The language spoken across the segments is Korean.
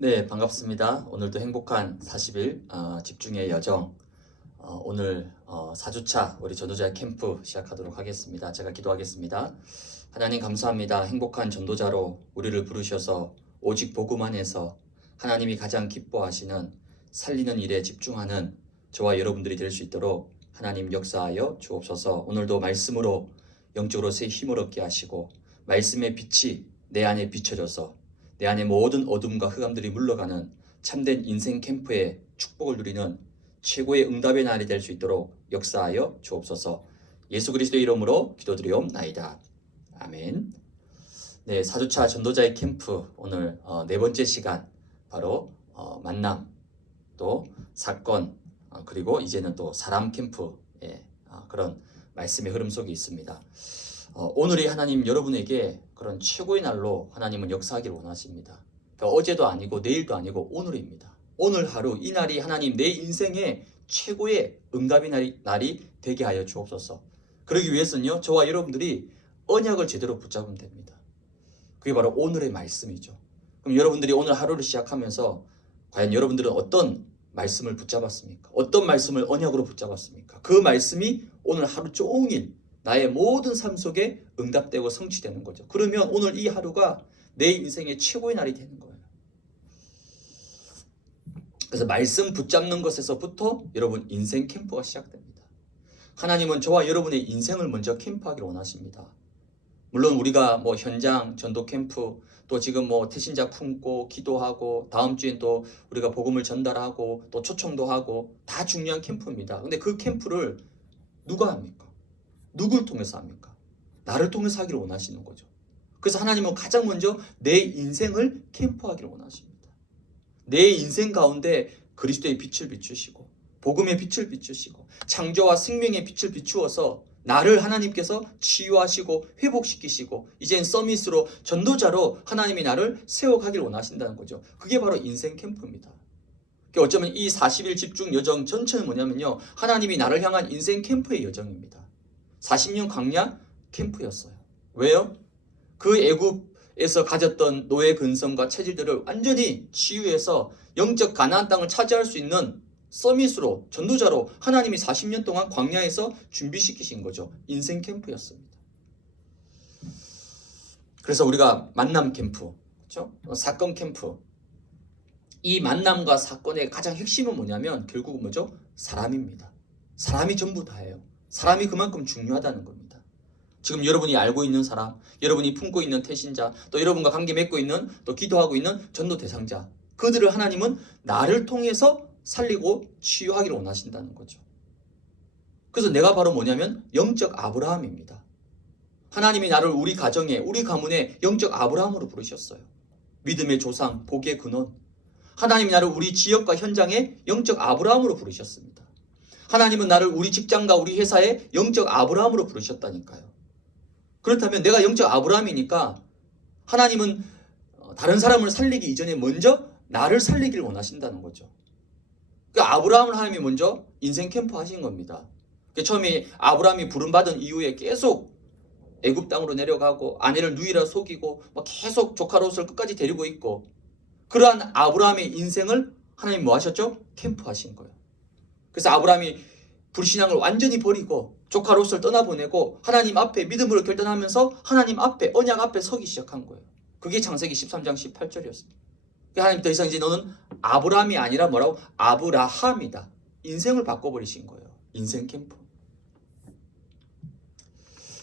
네, 반갑습니다. 오늘도 행복한 40일 집중의 여정. 오늘 4주차 우리 전도자 캠프 시작하도록 하겠습니다. 제가 기도하겠습니다. 하나님 감사합니다. 행복한 전도자로 우리를 부르셔서 오직 복음 안에서 하나님이 가장 기뻐하시는 살리는 일에 집중하는 저와 여러분들이 될 수 있도록 하나님 역사하여 주옵소서. 오늘도 말씀으로 영적으로 새 힘을 얻게 하시고 말씀의 빛이 내 안에 비춰져서 내 안에 모든 어둠과 흑암들이 물러가는 참된 인생 캠프의 축복을 누리는 최고의 응답의 날이 될 수 있도록 역사하여 주옵소서. 예수 그리스도의 이름으로 기도드리옵나이다. 아멘. 네, 4주차 전도자의 캠프 오늘 네 번째 시간 바로 만남, 또 사건, 그리고 이제는 또 사람 캠프의 그런 말씀의 흐름 속에 있습니다. 오늘이 하나님 여러분에게 그런 최고의 날로 하나님은 역사하기를 원하십니다. 그러니까 어제도 아니고 내일도 아니고 오늘입니다. 오늘 하루, 이 날이 하나님 내 인생의 최고의 응답의 날이 되게 하여 주옵소서. 그러기 위해서는요, 저와 여러분들이 언약을 제대로 붙잡으면 됩니다. 그게 바로 오늘의 말씀이죠. 그럼 여러분들이 오늘 하루를 시작하면서 과연 여러분들은 어떤 말씀을 붙잡았습니까? 어떤 말씀을 언약으로 붙잡았습니까? 그 말씀이 오늘 하루 종일 나의 모든 삶 속에 응답되고 성취되는 거죠. 그러면 오늘 이 하루가 내 인생의 최고의 날이 되는 거예요. 그래서 말씀 붙잡는 것에서부터 여러분 인생 캠프가 시작됩니다. 하나님은 저와 여러분의 인생을 먼저 캠프하기를 원하십니다. 물론 우리가 현장 전도 캠프, 또 지금 태신자 품고 기도하고 다음 주엔 또 우리가 복음을 전달하고 또 초청도 하고 다 중요한 캠프입니다. 근데 그 캠프를 누가 합니까? 누굴 통해서 합니까? 나를 통해서 하기를 원하시는 거죠. 그래서 하나님은 가장 먼저 내 인생을 캠프하기를 원하십니다. 내 인생 가운데 그리스도의 빛을 비추시고 복음의 빛을 비추시고 창조와 생명의 빛을 비추어서 나를 하나님께서 치유하시고 회복시키시고 이젠 서밋으로 전도자로 하나님이 나를 세워가길 원하신다는 거죠. 그게 바로 인생 캠프입니다. 어쩌면 이 40일 집중 여정 전체는 뭐냐면요, 하나님이 나를 향한 인생 캠프의 여정입니다. 40년 광야 캠프였어요. 왜요? 그 애굽에서 가졌던 노예 근성과 체질들을 완전히 치유해서 영적 가나안 땅을 차지할 수 있는 서밋으로 전도자로 하나님이 40년 동안 광야에서 준비시키신 거죠. 인생 캠프였습니다. 그래서 우리가 만남 캠프, 그렇죠? 사건 캠프. 이 만남과 사건의 가장 핵심은 뭐냐면 결국은 뭐죠? 사람입니다. 사람이 전부 다예요. 사람이 그만큼 중요하다는 겁니다. 지금 여러분이 알고 있는 사람, 여러분이 품고 있는 태신자, 또 여러분과 관계 맺고 있는, 또 기도하고 있는 전도 대상자, 그들을 하나님은 나를 통해서 살리고 치유하기를 원하신다는 거죠. 그래서 내가 바로 뭐냐면 영적 아브라함입니다. 하나님이 나를 우리 가정에, 우리 가문에 영적 아브라함으로 부르셨어요. 믿음의 조상, 복의 근원. 하나님이 나를 우리 지역과 현장에 영적 아브라함으로 부르셨습니다. 하나님은 나를 우리 직장과 우리 회사에 영적 아브라함으로 부르셨다니까요. 그렇다면 내가 영적 아브라함이니까 하나님은 다른 사람을 살리기 이전에 먼저 나를 살리기를 원하신다는 거죠. 그러니까 아브라함을 하나님이 먼저 인생 캠프 하신 겁니다. 처음에 아브라함이 부름받은 이후에 계속 애굽 땅으로 내려가고 아내를 누이라 속이고 계속 조카 롯을 끝까지 데리고 있고, 그러한 아브라함의 인생을 하나님 뭐 하셨죠? 캠프 하신 거예요. 그래서 아브라함이 불신앙을 완전히 버리고 조카 롯을 떠나보내고 하나님 앞에 믿음으로 결단하면서 하나님 앞에, 언약 앞에 서기 시작한 거예요. 그게 창세기 13장 18절이었습니다. 하나님 더 이상 이제 너는 아브라함이 아니라 뭐라고? 아브라함이다. 인생을 바꿔버리신 거예요. 인생 캠프.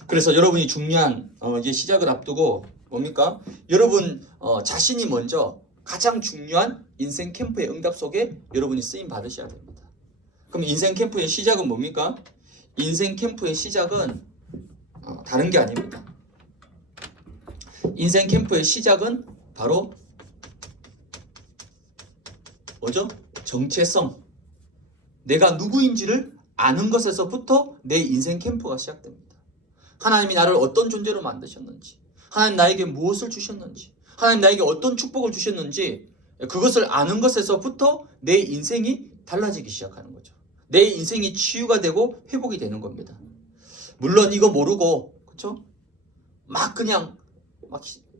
그래서 여러분이 중요한 이제 시작을 앞두고 뭡니까? 여러분 자신이 먼저 가장 중요한 인생 캠프의 응답 속에 여러분이 쓰임 받으셔야 됩니다. 그럼 인생 캠프의 시작은 뭡니까? 인생 캠프의 시작은 다른 게 아닙니다. 인생 캠프의 시작은 바로 뭐죠? 정체성. 내가 누구인지를 아는 것에서부터 내 인생 캠프가 시작됩니다. 하나님이 나를 어떤 존재로 만드셨는지, 하나님 나에게 무엇을 주셨는지, 하나님 나에게 어떤 축복을 주셨는지, 그것을 아는 것에서부터 내 인생이 달라지기 시작하는 거죠. 내 인생이 치유가 되고 회복이 되는 겁니다. 물론 이거 모르고, 그렇죠? 그냥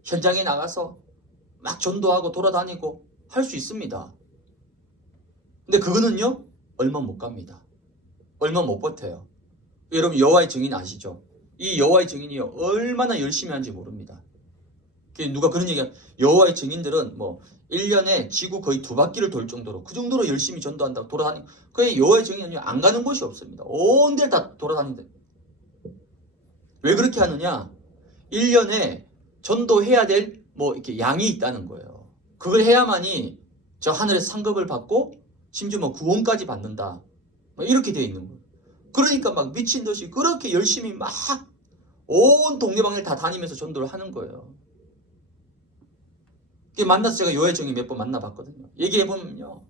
현장에 나가서 막 전도하고 돌아다니고 할 수 있습니다. 근데 그거는요 얼마 못 갑니다. 얼마 못 버텨요. 여러분 여호와의 증인 아시죠? 이 여호와의 증인이요 얼마나 열심히 하는지 모릅니다. 누가 그런 얘기야. 여호와의 증인들은 뭐 1년에 지구 거의 2바퀴를 돌 정도로 그 정도로 열심히 전도한다고 돌아다니고, 그 여호와의 증인은 안 가는 곳이 없습니다. 온 데를 다 돌아다닌다. 왜 그렇게 하느냐? 1년에 전도해야 될 뭐 이렇게 양이 있다는 거예요. 그걸 해야만이 저 하늘에서 상급을 받고 심지어 뭐 구원까지 받는다. 뭐 이렇게 되어 있는 거예요. 그러니까 막 미친 듯이 그렇게 열심히 막 온 동네방네를 다 다니면서 전도를 하는 거예요. 만나서 제가 여호와의 증인 몇 번 만나봤거든요. 얘기해보면요,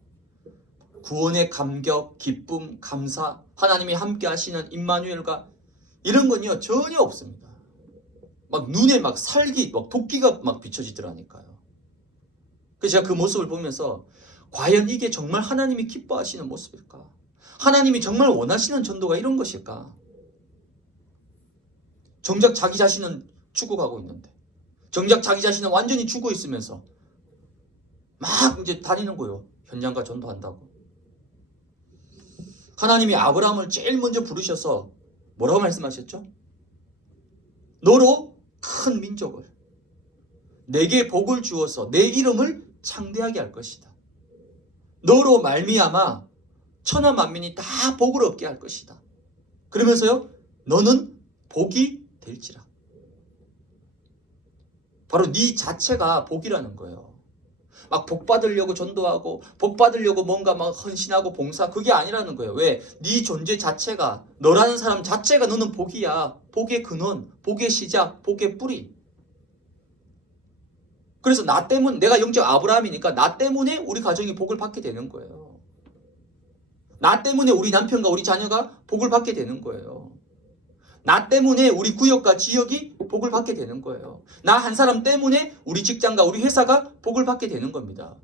구원의 감격, 기쁨, 감사, 하나님이 함께 하시는 임마누엘과 이런 건요 전혀 없습니다. 막 눈에 막 살기, 막 도끼가 막 비춰지더라니까요. 그래서 제가 그 모습을 보면서 과연 이게 정말 하나님이 기뻐하시는 모습일까? 하나님이 정말 원하시는 전도가 이런 것일까? 정작 자기 자신은 죽어가고 있는데, 정작 자기 자신은 완전히 죽어 있으면서 막 이제 다니는 거예요. 현장과 전도한다고. 하나님이 아브라함을 제일 먼저 부르셔서 뭐라고 말씀하셨죠? 너로 큰 민족을, 내게 복을 주어서 내 이름을 창대하게 할 것이다. 너로 말미암아 천하 만민이 다 복을 얻게 할 것이다. 그러면서요, 너는 복이 될지라. 바로 네 자체가 복이라는 거예요. 막 복 받으려고 전도하고 복 받으려고 뭔가 막 헌신하고 봉사, 그게 아니라는 거예요. 왜? 네 존재 자체가, 너라는 사람 자체가 너는 복이야. 복의 근원, 복의 시작, 복의 뿌리. 그래서 나 때문, 내가 영적 아브라함이니까 나 때문에 우리 가정이 복을 받게 되는 거예요. 나 때문에 우리 남편과 우리 자녀가 복을 받게 되는 거예요. 나 때문에 우리 구역과 지역이 복을 받게 되는 거예요. 나 한 사람 때문에 우리 직장과 우리 회사가 복을 받게 되는 겁니다.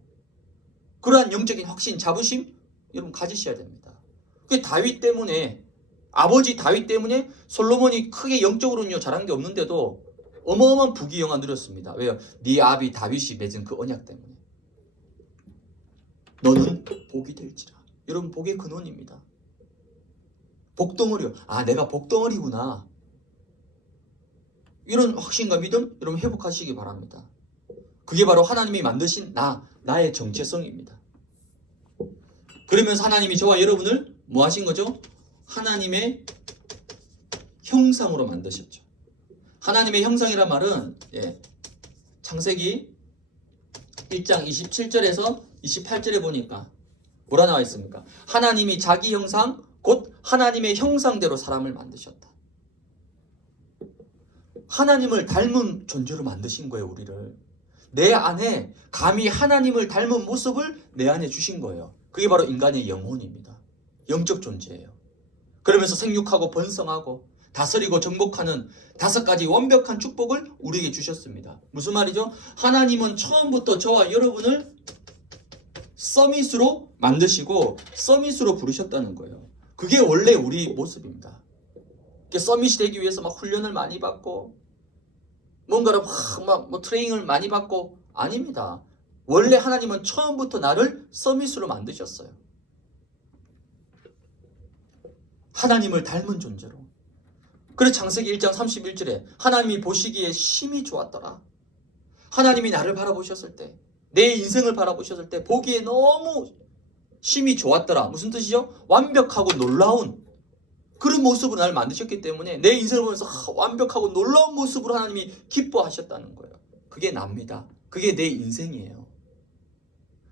그러한 영적인 확신, 자부심 여러분 가지셔야 됩니다. 그게 다윗 때문에, 아버지 다윗 때문에 솔로몬이 크게 영적으로는요 잘한 게 없는데도 어마어마한 부귀영화 누렸습니다. 왜요? 네 아비 다윗이 맺은 그 언약 때문에. 너는 복이 될지라. 여러분 복의 근원입니다. 복덩어리요. 아, 내가 복덩어리구나. 이런 확신과 믿음 여러분 회복하시기 바랍니다. 그게 바로 하나님이 만드신 나의 정체성입니다. 그러면서 하나님이 저와 여러분을 뭐 하신 거죠? 하나님의 형상으로 만드셨죠. 하나님의 형상이란 말은 창세기 1장 27절에서 28절에 보니까 뭐라 나와 있습니까? 하나님이 자기 형상 곧 하나님의 형상대로 사람을 만드셨다. 하나님을 닮은 존재로 만드신 거예요, 우리를. 내 안에 감히 하나님을 닮은 모습을 내 안에 주신 거예요. 그게 바로 인간의 영혼입니다. 영적 존재예요. 그러면서 생육하고 번성하고 다스리고 정복하는 5가지 완벽한 축복을 우리에게 주셨습니다. 무슨 말이죠? 하나님은 처음부터 저와 여러분을 서밋으로 만드시고 서밋으로 부르셨다는 거예요. 그게 원래 우리 모습입니다. 서밋이 되기 위해서 막 훈련을 많이 받고 뭔가를 막 트레이닝을 많이 받고 아닙니다. 원래 하나님은 처음부터 나를 서밋으로 만드셨어요. 하나님을 닮은 존재로. 그래서 창세기 1장 31절에 하나님이 보시기에 심히 좋았더라. 하나님이 나를 바라보셨을 때, 내 인생을 바라보셨을 때 보기에 너무 심히 좋았더라. 무슨 뜻이죠? 완벽하고 놀라운 그런 모습으로 나를 만드셨기 때문에 내 인생을 보면서 완벽하고 놀라운 모습으로 하나님이 기뻐하셨다는 거예요. 그게 납니다. 그게 내 인생이에요.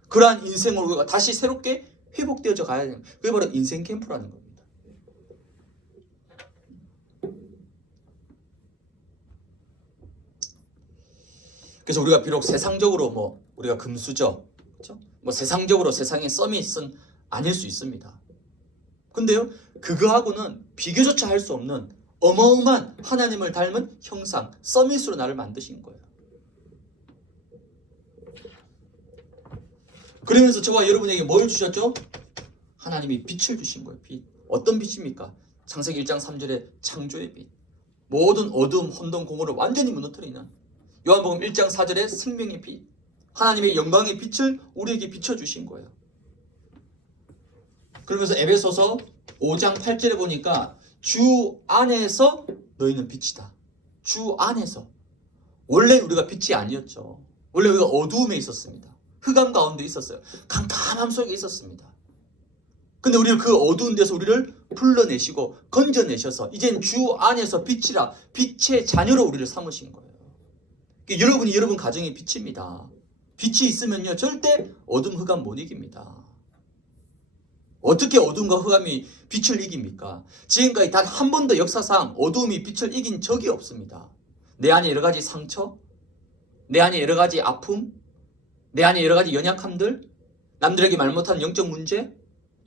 그러한 인생으로 우리가 다시 새롭게 회복되어져 가야 돼요. 그게 바로 인생 캠프라는 겁니다. 그래서 우리가 비록 세상적으로 우리가 금수저, 그렇죠? 세상적으로 세상의 서밋은 아닐 수 있습니다. 근데요, 그거하고는 비교조차 할 수 없는 어마어마한 하나님을 닮은 형상, 서밋으로 나를 만드신 거예요. 그러면서 저와 여러분에게 뭘 주셨죠? 하나님이 빛을 주신 거예요. 빛. 어떤 빛입니까? 창세기 1장 3절에 창조의 빛. 모든 어두움, 혼돈, 공허를 완전히 무너뜨리는 요한복음 1장 4절에 생명의 빛. 하나님의 영광의 빛을 우리에게 비춰주신 거예요. 그러면서 에베소서 5장 8절에 보니까 주 안에서 너희는 빛이다. 주 안에서. 원래 우리가 빛이 아니었죠. 원래 우리가 어두움에 있었습니다. 흑암 가운데 있었어요. 캄캄함 속에 있었습니다. 근데 우리를 그 어두운 데서 우리를 불러내시고 건져내셔서 이젠 주 안에서 빛이라 빛의 자녀로 우리를 삼으신 거예요. 그러니까 여러분이 여러분 가정의 빛입니다. 빛이 있으면요 절대 어둠 흑암 못 이깁니다. 어떻게 어둠과 흑암이 빛을 이깁니까? 지금까지 단 한 번도 역사상 어두움이 빛을 이긴 적이 없습니다. 내 안에 여러 가지 상처, 내 안에 여러 가지 아픔, 내 안에 여러 가지 연약함들, 남들에게 말 못하는 영적 문제,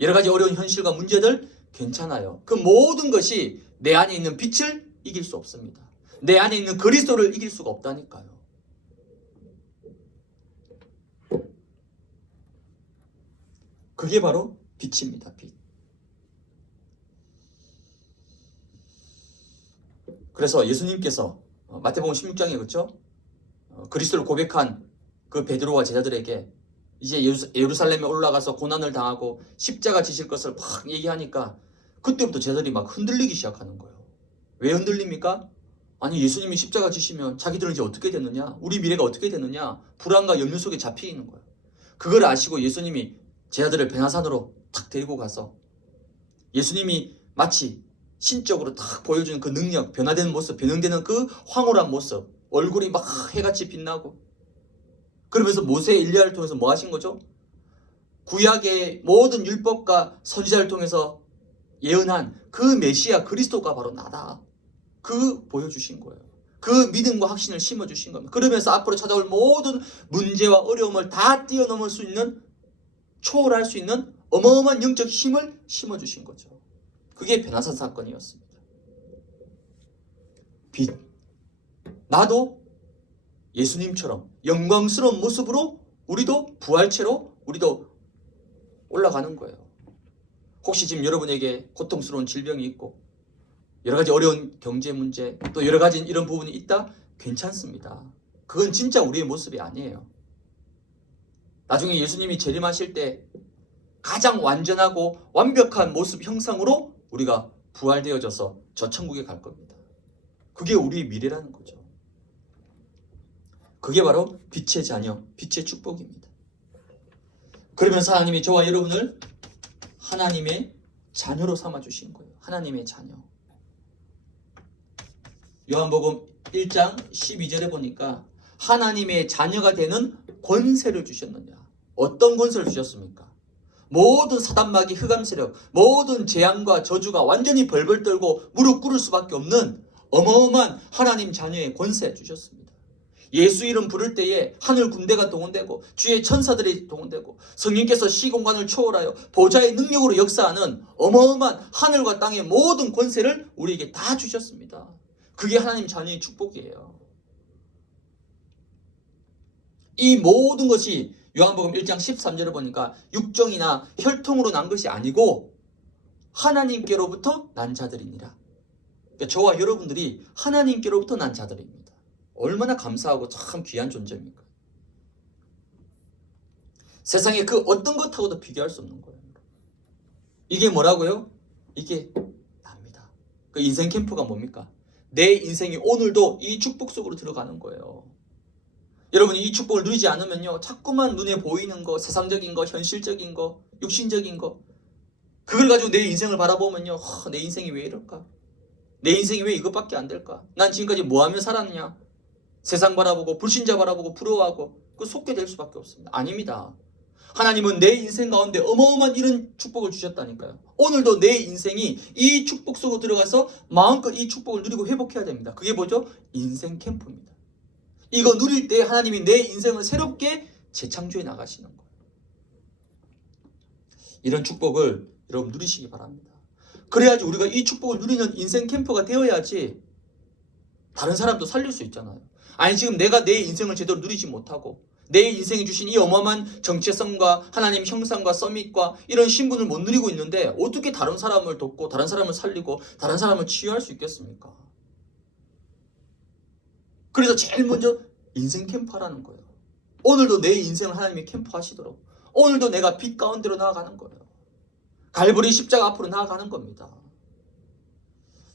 여러 가지 어려운 현실과 문제들 괜찮아요. 그 모든 것이 내 안에 있는 빛을 이길 수 없습니다. 내 안에 있는 그리스도를 이길 수가 없다니까요. 그게 바로 빛입니다. 빛. 그래서 예수님께서 마태복음 16장에 그렇죠? 그리스도를 고백한 그 베드로와 제자들에게 이제 예루살렘에 올라가서 고난을 당하고 십자가 지실 것을 막 얘기하니까 그때부터 제자들이 막 흔들리기 시작하는 거예요. 왜 흔들립니까? 아니 예수님이 십자가 지시면 자기들은 이제 어떻게 되느냐? 우리 미래가 어떻게 되느냐? 불안과 염려 속에 잡혀 있는 거예요. 그걸 아시고 예수님이 제자들을 베나산으로 탁 데리고 가서 예수님이 마치 신적으로 탁 보여주는 그 능력, 변화되는 모습, 변형되는 그 황홀한 모습, 얼굴이 막 해같이 빛나고 그러면서 모세 엘리야를 통해서 뭐 하신 거죠? 구약의 모든 율법과 선지자를 통해서 예언한 그 메시아 그리스도가 바로 나다. 그 보여주신 거예요. 그 믿음과 확신을 심어주신 겁니다. 그러면서 앞으로 찾아올 모든 문제와 어려움을 다 뛰어넘을 수 있는 초월할 수 있는 어마어마한 영적 힘을 심어주신 거죠. 그게 베나산 사건이었습니다. 빛. 나도 예수님처럼 영광스러운 모습으로 우리도 부활체로 우리도 올라가는 거예요. 혹시 지금 여러분에게 고통스러운 질병이 있고 여러 가지 어려운 경제 문제 또 여러 가지 이런 부분이 있다? 괜찮습니다. 그건 진짜 우리의 모습이 아니에요. 나중에 예수님이 재림하실 때 가장 완전하고 완벽한 모습 형상으로 우리가 부활되어져서 저 천국에 갈 겁니다. 그게 우리의 미래라는 거죠. 그게 바로 빛의 자녀, 빛의 축복입니다. 그러면서 하나님이 저와 여러분을 하나님의 자녀로 삼아주신 거예요. 하나님의 자녀. 요한복음 1장 12절에 보니까 하나님의 자녀가 되는 권세를 주셨느냐. 어떤 권세를 주셨습니까? 모든 사단마귀 흑암 세력, 모든 재앙과 저주가 완전히 벌벌 떨고 무릎 꿇을 수밖에 없는 어마어마한 하나님 자녀의 권세 주셨습니다. 예수 이름 부를 때에 하늘 군대가 동원되고 주의 천사들이 동원되고 성령께서 시공간을 초월하여 보좌의 능력으로 역사하는 어마어마한 하늘과 땅의 모든 권세를 우리에게 다 주셨습니다. 그게 하나님 자녀의 축복이에요. 이 모든 것이 요한복음 1장 13절에 보니까 육정이나 혈통으로 난 것이 아니고 하나님께로부터 난 자들이니라. 그러니까 저와 여러분들이 하나님께로부터 난 자들입니다. 얼마나 감사하고 참 귀한 존재입니까? 세상에 그 어떤 것하고도 비교할 수 없는 거예요. 이게 뭐라고요? 이게 납니다. 그 인생 캠프가 뭡니까? 내 인생이 오늘도 이 축복 속으로 들어가는 거예요. 여러분이 이 축복을 누리지 않으면요 자꾸만 눈에 보이는 거, 세상적인 거, 현실적인 거, 육신적인 거 그걸 가지고 내 인생을 바라보면요 내 인생이 왜 이럴까? 내 인생이 왜 이것밖에 안 될까? 난 지금까지 뭐 하며 살았느냐? 세상 바라보고 불신자 바라보고 부러워하고 그 속게 될 수밖에 없습니다. 아닙니다. 하나님은 내 인생 가운데 어마어마한 이런 축복을 주셨다니까요. 오늘도 내 인생이 이 축복 속으로 들어가서 마음껏 이 축복을 누리고 회복해야 됩니다. 그게 뭐죠? 인생 캠프입니다. 이거 누릴 때 하나님이 내 인생을 새롭게 재창조해 나가시는 거예요. 이런 축복을 여러분 누리시기 바랍니다. 그래야지 우리가 이 축복을 누리는 인생 캠프가 되어야지 다른 사람도 살릴 수 있잖아요. 아니 지금 내가 내 인생을 제대로 누리지 못하고 내 인생이 주신 이 어마어마한 정체성과 하나님 형상과 서밋과 이런 신분을 못 누리고 있는데 어떻게 다른 사람을 돕고 다른 사람을 살리고 다른 사람을 치유할 수 있겠습니까? 그래서 제일 먼저 인생 캠프 하라는 거예요. 오늘도 내 인생을 하나님이 캠프하시도록 오늘도 내가 빛 가운데로 나아가는 거예요. 갈보리 십자가 앞으로 나아가는 겁니다.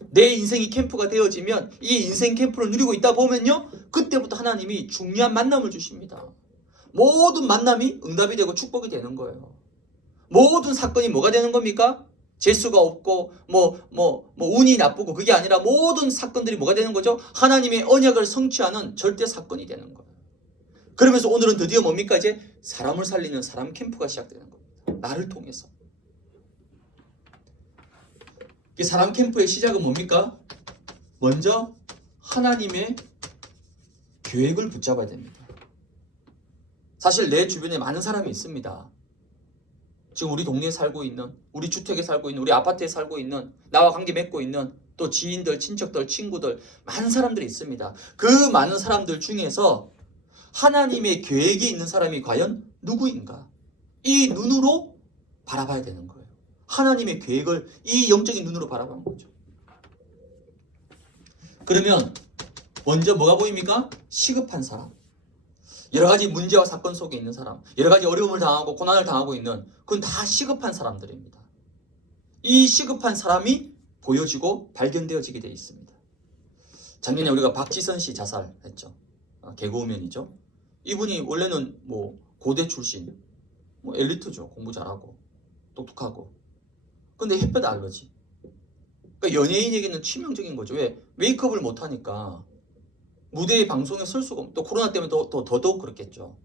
내 인생이 캠프가 되어지면 이 인생 캠프를 누리고 있다 보면요, 그때부터 하나님이 중요한 만남을 주십니다. 모든 만남이 응답이 되고 축복이 되는 거예요. 모든 사건이 뭐가 되는 겁니까? 재수가 없고 운이 나쁘고 그게 아니라 모든 사건들이 뭐가 되는 거죠? 하나님의 언약을 성취하는 절대 사건이 되는 거예요. 그러면서 오늘은 드디어 뭡니까? 이제 사람을 살리는 사람 캠프가 시작되는 겁니다. 나를 통해서. 이 사람 캠프의 시작은 뭡니까? 먼저 하나님의 계획을 붙잡아야 됩니다. 사실 내 주변에 많은 사람이 있습니다. 지금 우리 동네에 살고 있는, 우리 주택에 살고 있는, 우리 아파트에 살고 있는, 나와 관계 맺고 있는 또 지인들, 친척들, 친구들, 많은 사람들이 있습니다. 그 많은 사람들 중에서 하나님의 계획이 있는 사람이 과연 누구인가? 이 눈으로 바라봐야 되는 거예요. 하나님의 계획을 이 영적인 눈으로 바라보는 거죠. 그러면 먼저 뭐가 보입니까? 시급한 사람. 여러 가지 문제와 사건 속에 있는 사람, 여러 가지 어려움을 당하고 고난을 당하고 있는, 그건 다 시급한 사람들입니다. 이 시급한 사람이 보여지고 발견되어지게 되어 있습니다. 작년에 우리가 박지선 씨 자살했죠. 개그우먼이죠. 이분이 원래는 고대 출신, 엘리트죠. 공부 잘하고 똑똑하고. 근데 햇볕 알러지. 그러니까 연예인에게는 치명적인 거죠. 왜? 메이크업을 못하니까 무대에 방송에 설 수가 없고, 또 코로나 때문에 더더욱 그렇겠죠.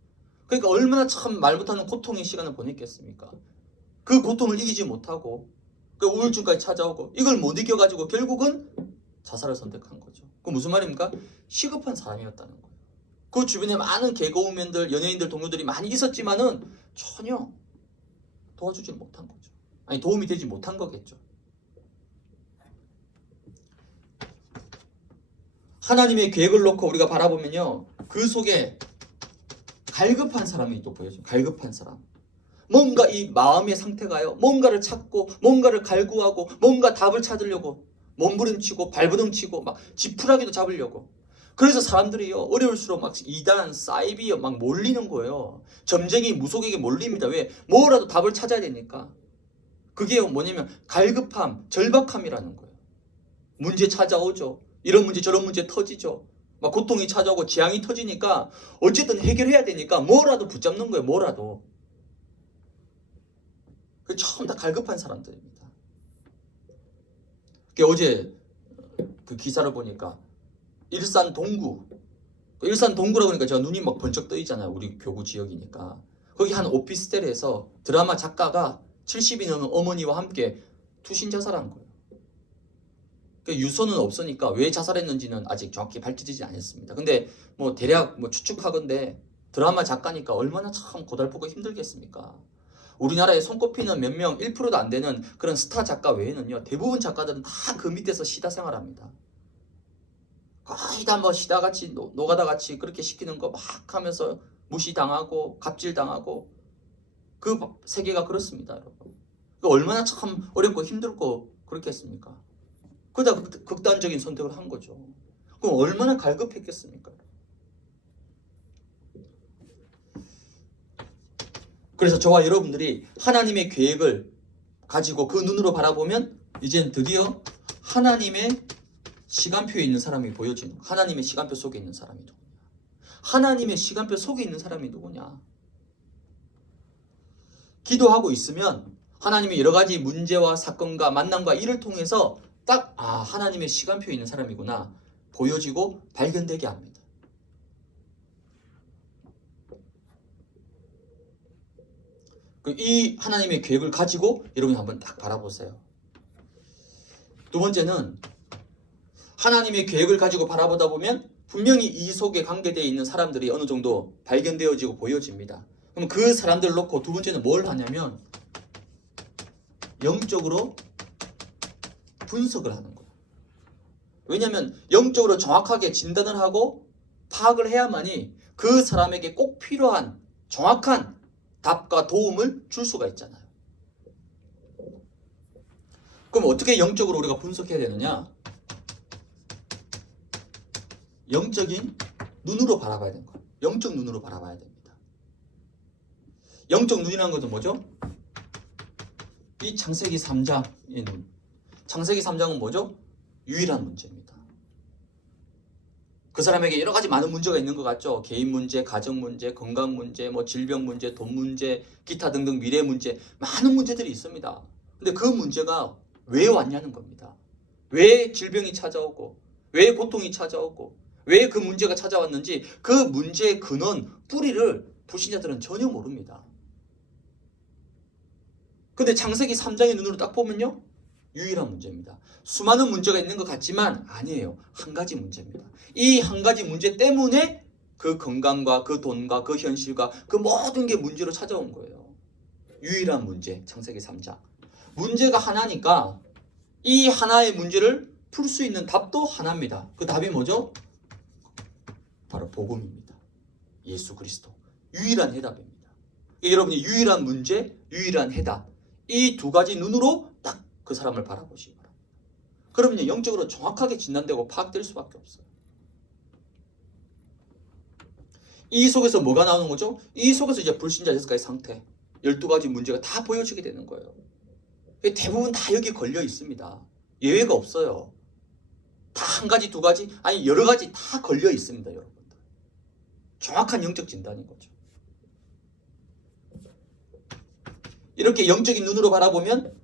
그러니까 얼마나 참 말 못하는 고통의 시간을 보냈겠습니까? 그 고통을 이기지 못하고 그 우울증까지 찾아오고 이걸 못 이겨가지고 결국은 자살을 선택한 거죠. 그 무슨 말입니까? 시급한 사람이었다는 거예요. 그 주변에 많은 개그우먼들, 연예인들, 동료들이 많이 있었지만은 전혀 도와주지 못한 거죠. 아니, 도움이 되지 못한 거겠죠. 하나님의 계획을 놓고 우리가 바라보면요, 그 속에 갈급한 사람이 또 보여져요. 갈급한 사람. 뭔가 이 마음의 상태가요, 뭔가를 찾고 뭔가를 갈구하고 뭔가 답을 찾으려고 몸부림치고 발버둥치고 막 지푸라기도 잡으려고. 그래서 사람들이요, 어려울수록 막 이단, 사이비 막 몰리는 거예요. 점쟁이, 무속에게 몰립니다. 왜? 뭐라도 답을 찾아야 되니까. 그게 뭐냐면 갈급함, 절박함이라는 거예요. 문제 찾아오죠. 이런 문제 저런 문제 터지죠. 막 고통이 찾아오고 재앙이 터지니까 어쨌든 해결해야 되니까 뭐라도 붙잡는 거예요. 뭐라도. 그 처음 다 갈급한 사람들입니다. 어제 그 기사를 보니까 일산 동구, 일산 동구라고 그러니까 제가 눈이 막 번쩍 떠있잖아요. 우리 교구 지역이니까. 거기 한 오피스텔에서 드라마 작가가 70이 넘은 어머니와 함께 투신 자살한 거예요. 유서는 없으니까 왜 자살했는지는 아직 정확히 밝혀지지 않았습니다. 근데 대략 추측하건대 드라마 작가니까 얼마나 참 고달프고 힘들겠습니까? 우리나라에 손꼽히는 몇 명, 1%도 안 되는 그런 스타 작가 외에는요, 대부분 작가들은 다 그 밑에서 시다 생활합니다. 거의 다 시다같이 노가다같이 그렇게 시키는 거 막 하면서 무시당하고 갑질당하고, 그 세계가 그렇습니다, 여러분. 얼마나 참 어렵고 힘들고 그렇겠습니까? 그러다 극단적인 선택을 한 거죠. 그럼 얼마나 갈급했겠습니까? 그래서 저와 여러분들이 하나님의 계획을 가지고 그 눈으로 바라보면 이젠 드디어 하나님의 시간표에 있는 사람이 보여지는 거예요. 하나님의 시간표 속에 있는 사람이 누구냐? 하나님의 시간표 속에 있는 사람이 누구냐? 기도하고 있으면 하나님의 여러 가지 문제와 사건과 만남과 일을 통해서 딱 하나님의 시간표에 있는 사람이구나 보여지고 발견되게 합니다. 이 하나님의 계획을 가지고 여러분이 한번 딱 바라보세요. 두 번째는 하나님의 계획을 가지고 바라보다 보면 분명히 이 속에 관계되어 있는 사람들이 어느 정도 발견되어지고 보여집니다. 그럼 그 사람들을 놓고 두 번째는 뭘 하냐면 영적으로 분석을 하는 거예요. 왜냐하면 영적으로 정확하게 진단을 하고 파악을 해야만이 그 사람에게 꼭 필요한 정확한 답과 도움을 줄 수가 있잖아요. 그럼 어떻게 영적으로 우리가 분석해야 되느냐? 영적인 눈으로 바라봐야 되는 거예요. 영적 눈으로 바라봐야 됩니다. 영적 눈이라는 것은 뭐죠? 이 창세기 3장의 눈. 창세기 3장은 뭐죠? 유일한 문제입니다. 그 사람에게 여러 가지 많은 문제가 있는 것 같죠? 개인 문제, 가정 문제, 건강 문제, 뭐 질병 문제, 돈 문제, 기타 등등 미래 문제, 많은 문제들이 있습니다. 근데 그 문제가 왜 왔냐는 겁니다. 왜 질병이 찾아오고, 왜 고통이 찾아오고, 왜 그 문제가 찾아왔는지 그 문제의 근원, 뿌리를 불신자들은 전혀 모릅니다. 근데 창세기 3장의 눈으로 딱 보면요, 유일한 문제입니다. 수많은 문제가 있는 것 같지만 아니에요. 한 가지 문제입니다. 이 한 가지 문제 때문에 그 건강과 그 돈과 그 현실과 그 모든 게 문제로 찾아온 거예요. 유일한 문제, 창세기 3장. 문제가 하나니까 이 하나의 문제를 풀 수 있는 답도 하나입니다. 그 답이 뭐죠? 바로 복음입니다. 예수 그리스도. 유일한 해답입니다. 여러분이 유일한 문제, 유일한 해답, 이 두 가지 눈으로 딱 그 사람을 바라보시기 바랍니다. 그러면 영적으로 정확하게 진단되고 파악될 수밖에 없어요. 이 속에서 뭐가 나오는 거죠? 이 속에서 이제 불신자 6가지 상태, 12가지 문제가 다 보여지게 되는 거예요. 대부분 다 여기 걸려 있습니다. 예외가 없어요. 다 한 가지, 두 가지, 아니 여러 가지 다 걸려 있습니다, 여러분들. 정확한 영적 진단인 거죠. 이렇게 영적인 눈으로 바라보면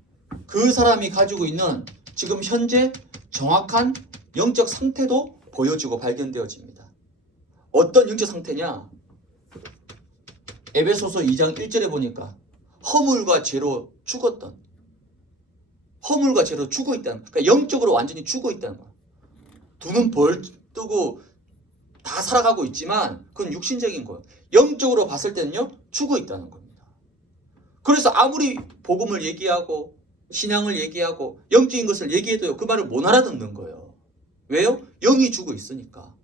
그 사람이 가지고 있는 지금 현재 정확한 영적 상태도 보여지고 발견되어집니다. 어떤 영적 상태냐? 에베소서 2장 1절에 보니까 허물과 죄로 죽었던, 허물과 죄로 죽어 있다는, 그러니까 영적으로 완전히 죽어 있다는 거야. 두 눈 벌 뜨고 다 살아가고 있지만 그건 육신적인 거예요. 영적으로 봤을 때는요, 죽어 있다는 겁니다. 그래서 아무리 복음을 얘기하고 신앙을 얘기하고 영적인 것을 얘기해도요, 그 말을 못 알아듣는 거예요. 왜요? 영이 죽어 있으니까.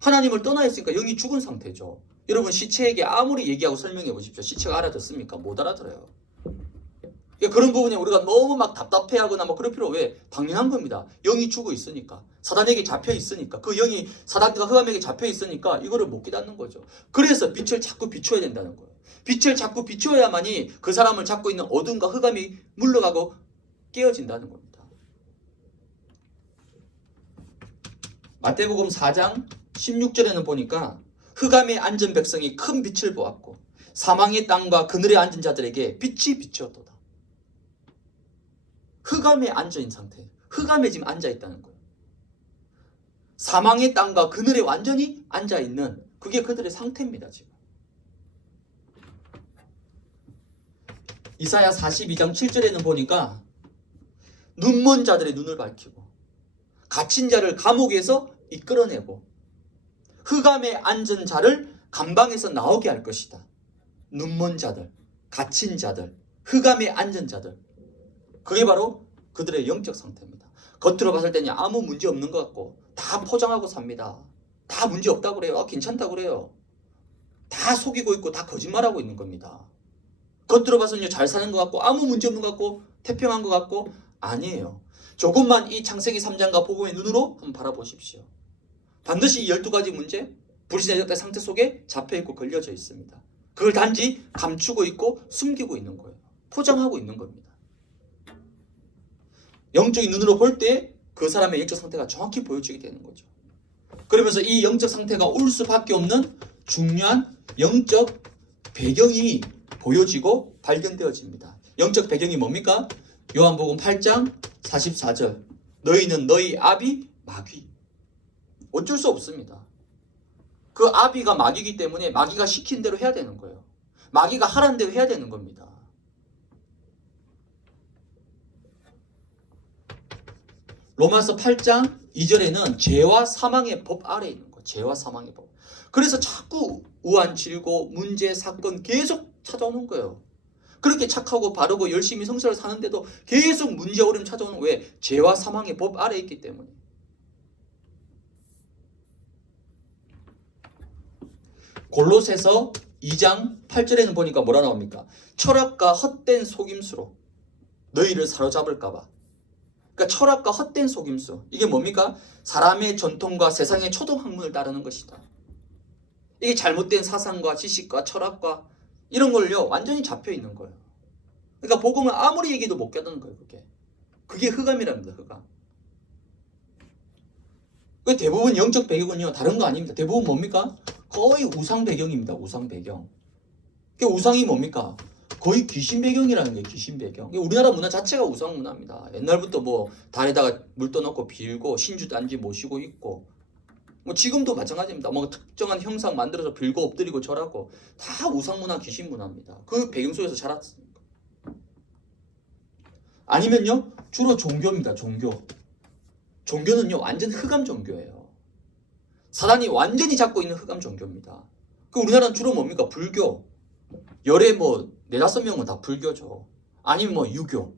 하나님을 떠나 있으니까 영이 죽은 상태죠. 여러분, 시체에게 아무리 얘기하고 설명해 보십시오. 시체가 알아듣습니까? 못 알아들어요. 그러니까 그런 부분에 우리가 너무 막 답답해하거나 뭐 그럴 필요 왜? 당연한 겁니다. 영이 죽어 있으니까. 사단에게 잡혀 있으니까. 그 영이 사단과 흑암에게 잡혀 있으니까 이거를 못 깨닫는 거죠. 그래서 빛을 자꾸 비춰야 된다는 거예요. 빛을 자꾸 비춰야만이 그 사람을 잡고 있는 어둠과 흑암이 물러가고 깨어진다는 겁니다. 마태복음 4장 16절에는 보니까 흑암에 앉은 백성이 큰 빛을 보았고 사망의 땅과 그늘에 앉은 자들에게 빛이 비추었도다. 흑암에 앉아있는 상태, 흑암에 지금 앉아있다는 거예요. 사망의 땅과 그늘에 완전히 앉아있는, 그게 그들의 상태입니다. 지금 이사야 42장 7절에는 보니까 눈먼 자들의 눈을 밝히고 갇힌 자를 감옥에서 이끌어내고 흑암에 앉은 자를 감방에서 나오게 할 것이다. 눈먼 자들, 갇힌 자들, 흑암에 앉은 자들, 그게 바로 그들의 영적 상태입니다. 겉으로 봤을 때는 아무 문제 없는 것 같고 다 포장하고 삽니다. 다 문제 없다고 그래요. 괜찮다고 그래요. 다 속이고 있고 다 거짓말하고 있는 겁니다. 겉으로 봐서는 잘 사는 것 같고 아무 문제 없는 것 같고 태평한 것 같고 아니에요. 조금만 이 창세기 3장과 복음의 눈으로 한번 바라보십시오. 반드시 이 12가지 문제, 불신의 역대 상태 속에 잡혀있고 걸려져 있습니다. 그걸 단지 감추고 있고 숨기고 있는 거예요. 포장하고 있는 겁니다. 영적인 눈으로 볼 때 그 사람의 영적 상태가 정확히 보여지게 되는 거죠. 그러면서 이 영적 상태가 올 수밖에 없는 중요한 영적 배경이 보여지고 발견되어집니다. 영적 배경이 뭡니까? 요한복음 8장 44절. 너희는 너희 아비 마귀. 어쩔 수 없습니다. 그 아비가 마귀이기 때문에 마귀가 시킨 대로 해야 되는 거예요. 마귀가 하라는 대로 해야 되는 겁니다. 로마서 8장 2절에는 죄와 사망의 법 아래에 있는 거예요. 죄와 사망의 법. 그래서 자꾸 우한 질고 문제, 사건 계속 찾아오는 거예요. 그렇게 착하고 바르고 열심히 성실을 사는데도 계속 문제, 어려움 찾아오는 거예요. 왜? 죄와 사망의 법 아래에 있기 때문에. 골로새서 2장 8절에는 보니까 뭐라 나옵니까? 철학과 헛된 속임수로 너희를 사로잡을까 봐. 그러니까 철학과 헛된 속임수. 이게 뭡니까? 사람의 전통과 세상의 초등 학문을 따르는 것이다. 이게 잘못된 사상과 지식과 철학과 이런 걸요 완전히 잡혀 있는 거예요. 그러니까 복음을 아무리 얘기도 못 깨닫는 거예요. 그게 흑암이랍니다. 흑암. 그 대부분 영적 배경은요 다른 거 아닙니다. 대부분 뭡니까? 거의 우상 배경입니다. 우상 배경. 그 우상이 뭡니까? 거의 귀신 배경이라는 게 귀신 배경. 우리나라 문화 자체가 우상 문화입니다. 옛날부터 뭐 달에다가 물 떠놓고 빌고 신주 단지 모시고 있고 뭐 지금도 마찬가지입니다. 뭐 특정한 형상 만들어서 빌고 엎드리고 절하고 다 우상 문화, 귀신 문화입니다. 그 배경 속에서 자랐습니다. 아니면요 주로 종교입니다. 종교는요 완전 흑암 종교예요. 사단이 완전히 잡고 있는 흑암 종교입니다. 그 우리나라는 주로 뭡니까? 불교. 열에 뭐 4-5명은 다 불교죠. 아니면 뭐 유교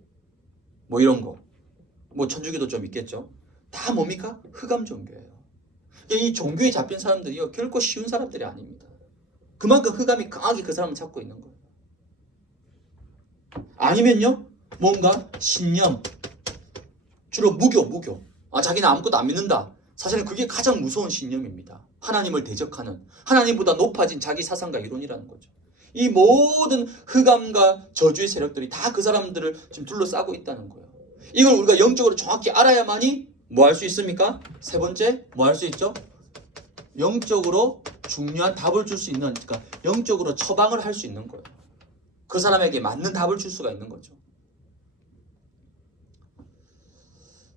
뭐 이런 거. 뭐 천주교도 좀 있겠죠. 다 뭡니까? 흑암 종교예요. 이 종교에 잡힌 사람들이요 결코 쉬운 사람들이 아닙니다. 그만큼 흑암이 강하게 그 사람을 잡고 있는 거예요. 아니면요 뭔가 신념. 주로 무교. 자기는 아무것도 안 믿는다. 사실은 그게 가장 무서운 신념입니다. 하나님을 대적하는, 하나님보다 높아진 자기 사상과 이론이라는 거죠. 이 모든 흑암과 저주의 세력들이 다 그 사람들을 지금 둘러싸고 있다는 거예요. 이걸 우리가 영적으로 정확히 알아야만이 뭐 할 수 있습니까? 세 번째 뭐 할 수 있죠? 영적으로 중요한 답을 줄 수 있는, 그러니까 영적으로 처방을 할 수 있는 거예요. 그 사람에게 맞는 답을 줄 수가 있는 거죠.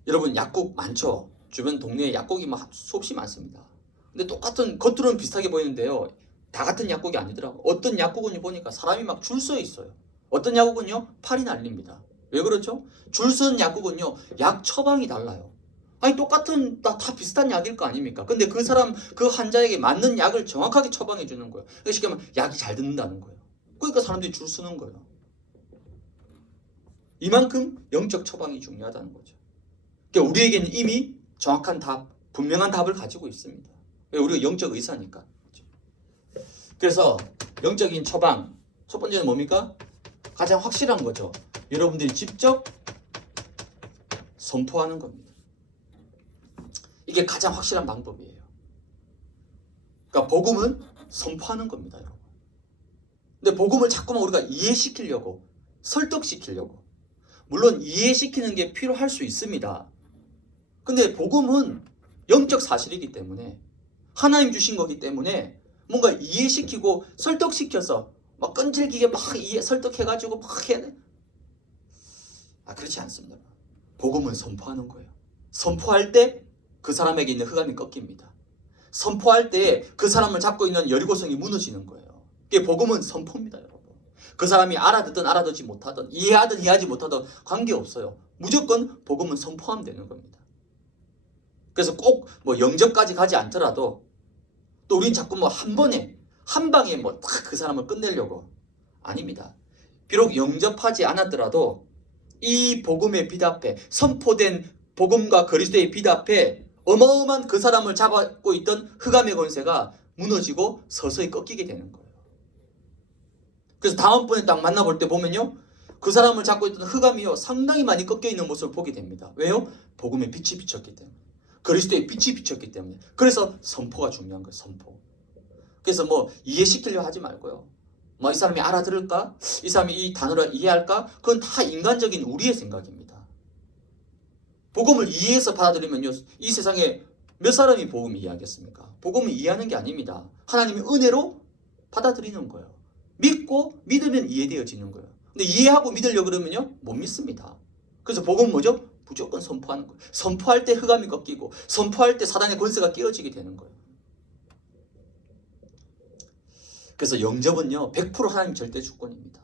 여러분 약국 많죠? 주변 동네에 약국이 막 수없이 많습니다. 근데 똑같은 겉으로는 비슷하게 보이는데요. 다 같은 약국이 아니더라고요. 어떤 약국은 보니까 사람이 막 줄 서 있어요. 어떤 약국은요 팔이 날립니다. 왜 그렇죠? 줄 서는 약국은요 약 처방이 달라요. 아니 똑같은 다 비슷한 약일 거 아닙니까? 근데 그 사람 그 환자에게 맞는 약을 정확하게 처방해 주는 거예요. 그러니까 쉽게 말하면 약이 잘 듣는다는 거예요. 그러니까 사람들이 줄 서는 거예요. 이만큼 영적 처방이 중요하다는 거죠. 그러니까 우리에게는 이미 정확한 답, 분명한 답을 가지고 있습니다. 우리가 영적 의사니까. 그래서 영적인 처방 첫 번째는 뭡니까? 가장 확실한 거죠. 여러분들이 직접 선포하는 겁니다. 이게 가장 확실한 방법이에요. 그러니까 복음은 선포하는 겁니다, 여러분. 근데 복음을 자꾸만 우리가 이해시키려고, 설득시키려고, 물론 이해시키는 게 필요할 수 있습니다. 근데 복음은 영적 사실이기 때문에 하나님 주신 거기 때문에 뭔가 이해시키고 설득시켜서 막 끈질기게 막 설득해가지고 막 해내. 그렇지 않습니다. 복음은 선포하는 거예요. 선포할 때 그 사람에게 있는 흑암이 꺾입니다. 선포할 때 그 사람을 잡고 있는 여리고성이 무너지는 거예요. 이게 복음은 선포입니다, 여러분. 그 사람이 알아듣든 알아듣지 못하든 이해하든 이해하지 못하든 관계없어요. 무조건 복음은 선포하면 되는 겁니다. 그래서 꼭 뭐 영접까지 가지 않더라도 또 우린 자꾸 뭐 한 번에 한 방에 뭐 딱 그 사람을 끝내려고 아닙니다. 비록 영접하지 않았더라도 이 복음의 빛 앞에 선포된 복음과 그리스도의 빛 앞에 어마어마한 그 사람을 잡고 있던 흑암의 권세가 무너지고 서서히 꺾이게 되는 거예요. 그래서 다음번에 딱 만나볼 때 보면요 그 사람을 잡고 있던 흑암이요 상당히 많이 꺾여 있는 모습을 보게 됩니다. 왜요? 복음의 빛이 비쳤기 때문에, 그리스도의 빛이 비쳤기 때문에. 그래서 선포가 중요한 거예요. 선포. 그래서 뭐 이해시키려 하지 말고요. 뭐 이 사람이 알아들을까? 이 사람이 이 단어를 이해할까? 그건 다 인간적인 우리의 생각입니다. 복음을 이해해서 받아들이면요 이 세상에 몇 사람이 복음을 이해하겠습니까? 복음을 이해하는 게 아닙니다. 하나님의 은혜로 받아들이는 거예요. 믿고 믿으면 이해되어지는 거예요. 근데 이해하고 믿으려고 그러면요 못 믿습니다. 그래서 복음은 뭐죠? 무조건 선포하는 거예요. 선포할 때 흑암이 꺾이고 선포할 때 사단의 권세가 깨어지게 되는 거예요. 그래서 영접은요 100% 하나님 절대 주권입니다.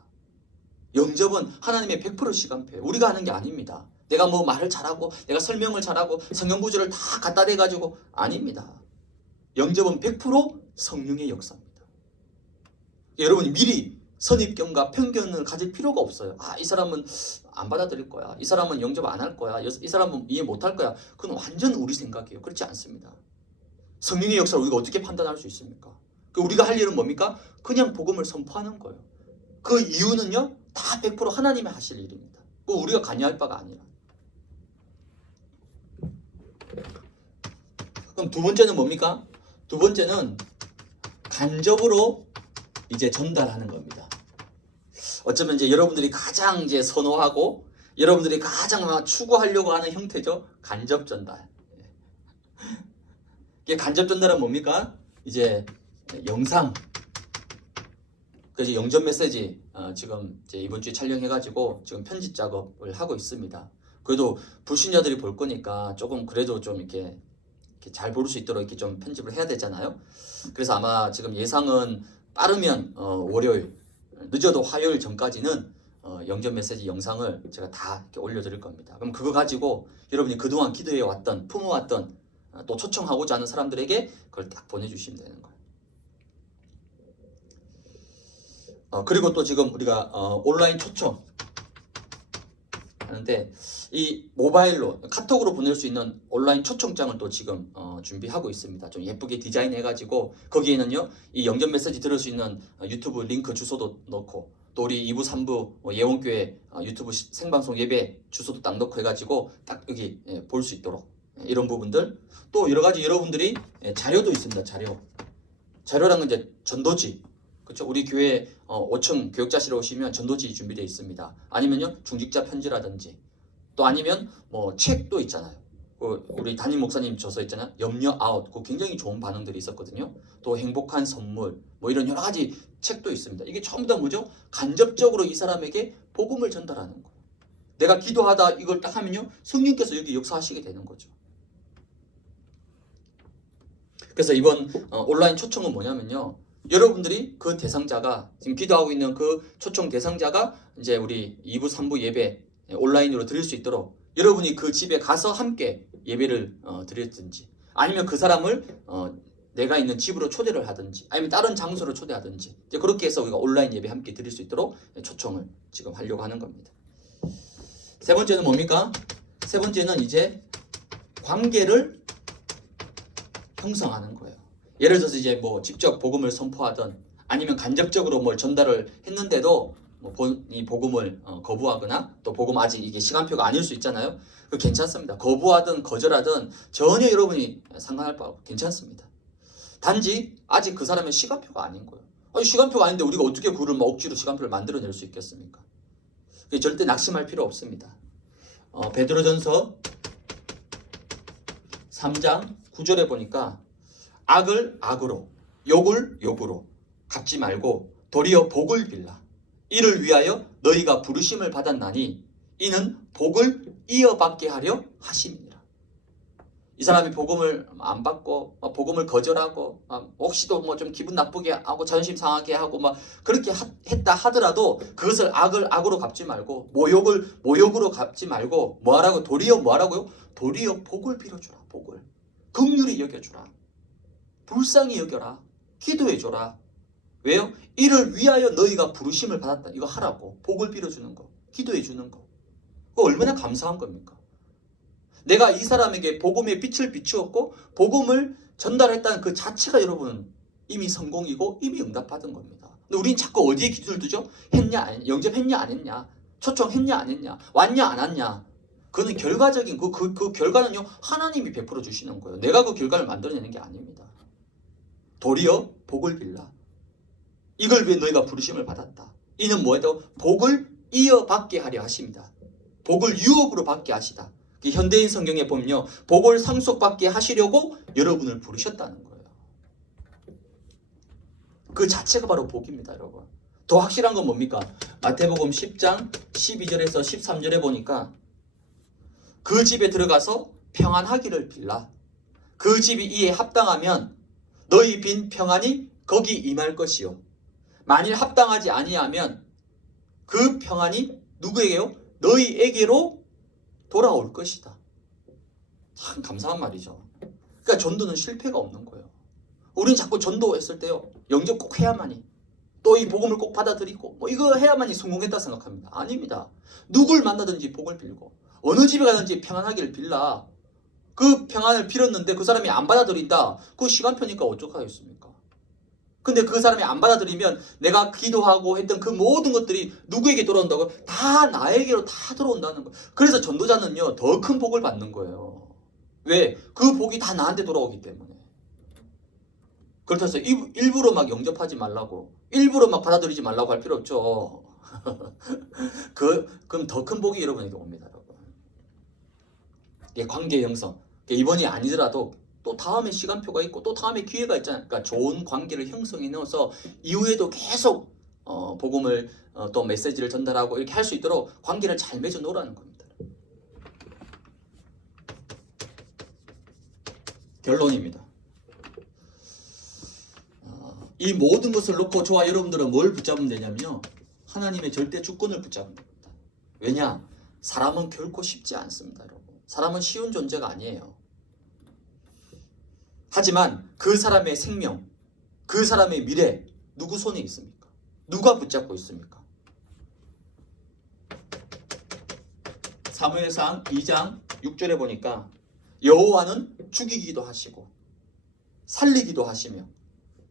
영접은 하나님의 100% 시간표예요. 우리가 하는 게 아닙니다. 내가 뭐 말을 잘하고 내가 설명을 잘하고 성경 구절을 다 갖다 대가지고 아닙니다. 영접은 100% 성령의 역사입니다. 여러분이 미리 선입견과 편견을 가질 필요가 없어요. 이 사람은 안 받아들일 거야. 이 사람은 영접 안 할 거야. 이 사람은 이해 못 할 거야. 그건 완전 우리 생각이에요. 그렇지 않습니다. 성령의 역사를 우리가 어떻게 판단할 수 있습니까? 우리가 할 일은 뭡니까? 그냥 복음을 선포하는 거예요. 그 이유는요 다 100% 하나님이 하실 일입니다. 우리가 관여할 바가 아니라. 그럼 두 번째는 뭡니까? 두 번째는 간접으로 이제 전달하는 겁니다. 어쩌면 이제 여러분들이 가장 이제 선호하고 여러분들이 가장 막 추구하려고 하는 형태죠. 간접 전달. 이게 간접 전달은 뭡니까? 이제 영상, 그래서 영접 메시지 지금 이제 이번 주에 촬영해가지고 지금 편집 작업을 하고 있습니다. 그래도 불신자들이 볼 거니까 조금 그래도 좀 이렇게 잘 볼 수 있도록 이렇게 좀 편집을 해야 되잖아요. 그래서 아마 지금 예상은 빠르면 월요일, 늦어도 화요일 전까지는 영접 메시지 영상을 제가 다 이렇게 올려드릴 겁니다. 그럼 그거 가지고 여러분이 그동안 기도해 왔던, 품어왔던, 또 초청하고자 하는 사람들에게 그걸 딱 보내주시면 되는 거예요. 그리고 또 지금 우리가 온라인 초청 하는데 이 모바일로 카톡으로 보낼 수 있는 온라인 초청장을 또 지금 준비하고 있습니다. 좀 예쁘게 디자인해가지고 거기에는요 이 영접 메시지 들을 수 있는 유튜브 링크 주소도 넣고 또 우리 2부 3부 예원교회 유튜브 생방송 예배 주소도 딱 넣고 해가지고 딱 여기 볼 수 있도록 이런 부분들, 또 여러 가지 여러분들이 자료도 있습니다. 자료라는 건 이제 전도지, 그렇죠? 우리 교회 5층 교육자실에 오시면 전도지 준비되어 있습니다. 아니면요 중직자 편지라든지, 또 아니면 뭐 책도 있잖아요. 우리 담임 목사님 저서 있잖아요. 염려 아웃, 그 굉장히 좋은 반응들이 있었거든요. 또 행복한 선물, 뭐 이런 여러 가지 책도 있습니다. 이게 전부 다 뭐죠? 간접적으로 이 사람에게 복음을 전달하는 거예요. 내가 기도하다 이걸 딱 하면요 성령께서 여기 역사하시게 되는 거죠. 그래서 이번 온라인 초청은 뭐냐면요, 여러분들이 그 대상자가 지금 기도하고 있는 그 초청 대상자가 이제 우리 2부 3부 예배 온라인으로 드릴 수 있도록 여러분이 그 집에 가서 함께 예배를 드렸든지, 아니면 그 사람을 내가 있는 집으로 초대를 하든지, 아니면 다른 장소로 초대하든지, 이제 그렇게 해서 우리가 온라인 예배 함께 드릴 수 있도록 초청을 지금 하려고 하는 겁니다. 세 번째는 뭡니까? 세 번째는 이제 관계를 형성하는 거예요. 예를 들어서 이제 뭐 직접 복음을 선포하든 아니면 간접적으로 뭘 전달을 했는데도 뭐 이 복음을 거부하거나 또 복음 아직 이게 시간표가 아닐 수 있잖아요. 그 괜찮습니다. 거부하든 거절하든 전혀 여러분이 상관할 바 없고 괜찮습니다. 단지 아직 그 사람의 시간표가 아닌 거예요. 아니, 시간표가 아닌데 우리가 어떻게 그를 막 억지로 시간표를 만들어낼 수 있겠습니까? 절대 낙심할 필요 없습니다. 베드로전서 3장 9절에 보니까 악을 악으로, 욕을 욕으로 갚지 말고 도리어 복을 빌라. 이를 위하여 너희가 부르심을 받았나니 이는 복을 이어받게 하려 하심이니라. 이 사람이 복음을 안 받고 복음을 거절하고 혹시도 뭐 좀 기분 나쁘게 하고 자존심 상하게 하고 막 그렇게 했다 하더라도 그것을 악을 악으로 갚지 말고 모욕을 모욕으로 갚지 말고 뭐하라고? 도리어 뭐하라고요? 도리어 복을 빌어주라. 복을 긍휼히 여겨주라. 불쌍히 여겨라. 기도해줘라. 왜요? 이를 위하여 너희가 부르심을 받았다. 이거 하라고. 복을 빌어주는 거, 기도해주는 거. 그거 얼마나 감사한 겁니까? 내가 이 사람에게 복음의 빛을 비추었고 복음을 전달했다는 그 자체가 여러분 이미 성공이고 이미 응답받은 겁니다. 근데 우린 자꾸 어디에 기준을 두죠? 했냐, 영접했냐 안 했냐, 초청했냐 안 했냐, 왔냐 안 왔냐. 그거는 결과적인 그 결과는요 하나님이 베풀어 주시는 거예요. 내가 그 결과를 만들어내는 게 아닙니다. 도리어 복을 빌라. 이걸 위해 너희가 부르심을 받았다. 이는 뭐예요? 복을 이어받게 하려 하십니다. 복을 유혹으로 받게 하시다. 현대인 성경에 보면요 복을 상속받게 하시려고 여러분을 부르셨다는 거예요. 그 자체가 바로 복입니다, 여러분. 더 확실한 건 뭡니까? 마태복음 10장 12절에서 13절에 보니까 그 집에 들어가서 평안하기를 빌라. 그 집이 이에 합당하면 너희 빈 평안이 거기 임할 것이요, 만일 합당하지 아니하면 그 평안이 누구에게요? 너희에게로 돌아올 것이다. 참 감사한 말이죠. 그러니까 전도는 실패가 없는 거예요. 우린 자꾸 전도했을 때요 영접 꼭 해야만이, 또 이 복음을 꼭 받아들이고 뭐 이거 해야만이 성공했다 생각합니다. 아닙니다. 누굴 만나든지 복을 빌고 어느 집에 가든지 평안하기를 빌라. 그 평안을 빌었는데 그 사람이 안 받아들인다. 그 시간표니까 어떡하겠습니까? 근데 그 사람이 안 받아들이면 내가 기도하고 했던 그 모든 것들이 누구에게 돌아온다고? 다 나에게로 다 들어온다는 거예요. 그래서 전도자는요 더 큰 복을 받는 거예요. 왜? 그 복이 다 나한테 돌아오기 때문에. 그렇다고 해서 일부러 막 영접하지 말라고, 일부러 막 받아들이지 말라고 할 필요 없죠. 그럼 더 큰 복이 여러분에게 옵니다, 여러분. 이게 관계 형성. 이번이 아니더라도 또 다음에 시간표가 있고 또 다음에 기회가 있잖아요. 그러니까 좋은 관계를 형성해 넣어서 이후에도 계속 복음을 또 메시지를 전달하고 이렇게 할 수 있도록 관계를 잘 맺어 놓으라는 겁니다. 결론입니다. 이 모든 것을 놓고 저와 여러분들은 뭘 붙잡으면 되냐면요, 하나님의 절대 주권을 붙잡는 겁니다. 왜냐? 사람은 결코 쉽지 않습니다, 여러분. 사람은 쉬운 존재가 아니에요. 하지만 그 사람의 생명, 그 사람의 미래 누구 손에 있습니까? 누가 붙잡고 있습니까? 사무엘상 2장 6절에 보니까 여호와는 죽이기도 하시고 살리기도 하시며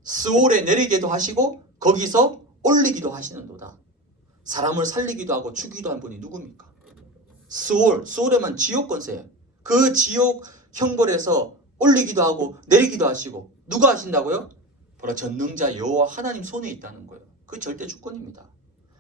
스올에 내리기도 하시고 거기서 올리기도 하시는도다. 사람을 살리기도 하고 죽이기도 한 분이 누굽니까? 스올에만 지옥 권세예요. 그 지옥 형벌에서 올리기도 하고 내리기도 하시고 누가 하신다고요? 바로 전능자 여호와 하나님 손에 있다는 거예요. 그 절대 주권입니다.